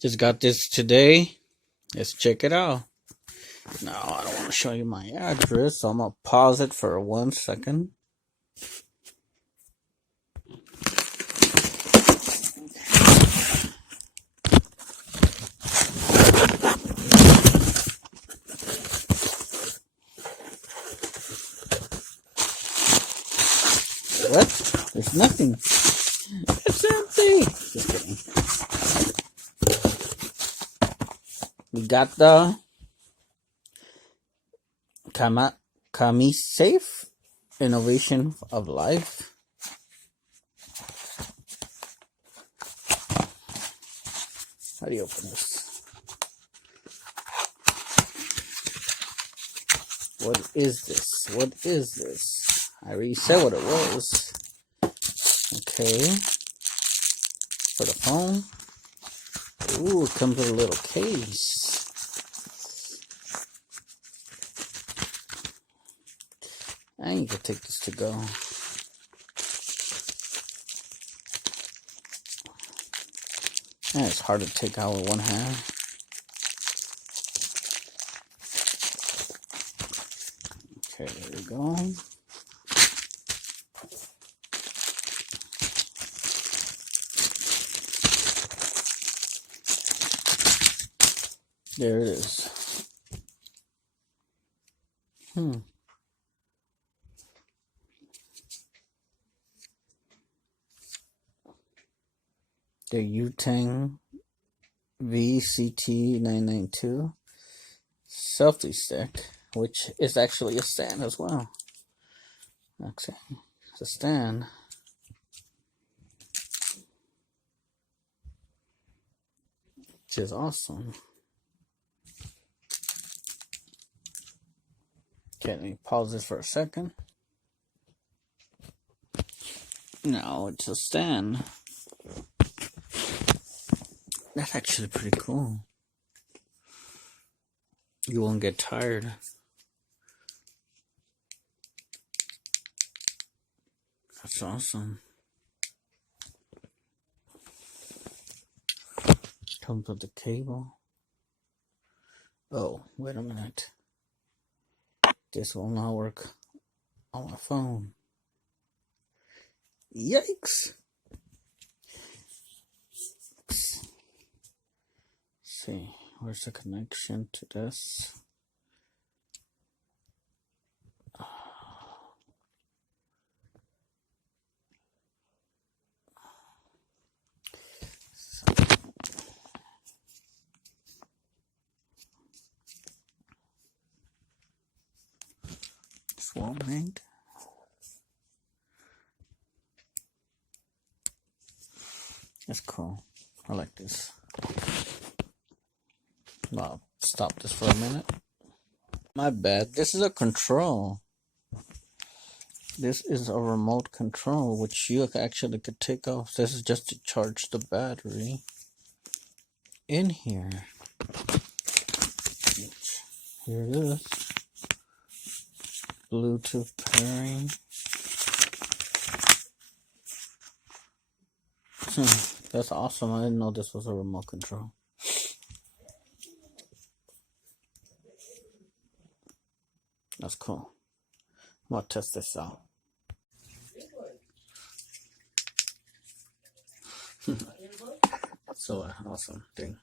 Just got this today. Let's check it out. Now, I don't want to show you my address, so I'm going to pause it for 1 second. What? There's nothing. It's empty. Just kidding. We got the Kami Safe Innovation of Life. How do you open this? What is this? What is this? I already said what it was. Okay. For the phone. Ooh, it comes with a little case. I need to take this to go. And it's hard to take out with one hand. Okay, there we go. There it is. The YUNTENG VCT-992 Selfy stick, which is actually a stand as well. Okay, it's a stand. Which is awesome. Okay, let me pause this for a second. No, it's a stand. That's actually pretty cool. You won't get tired. That's awesome. Comes with the cable. Oh, wait a minute. This will not work on my phone. Yikes! Let's see, where's the connection to this? Made. That's cool. I like this. I'll stop this for a minute. My bad. This is a control. This is a remote control, which you actually could take off. This is just to charge the battery in here. Here it is. Bluetooth pairing. That's awesome. I didn't know this was a remote control. That's cool. I'm gonna test this out. So awesome thing.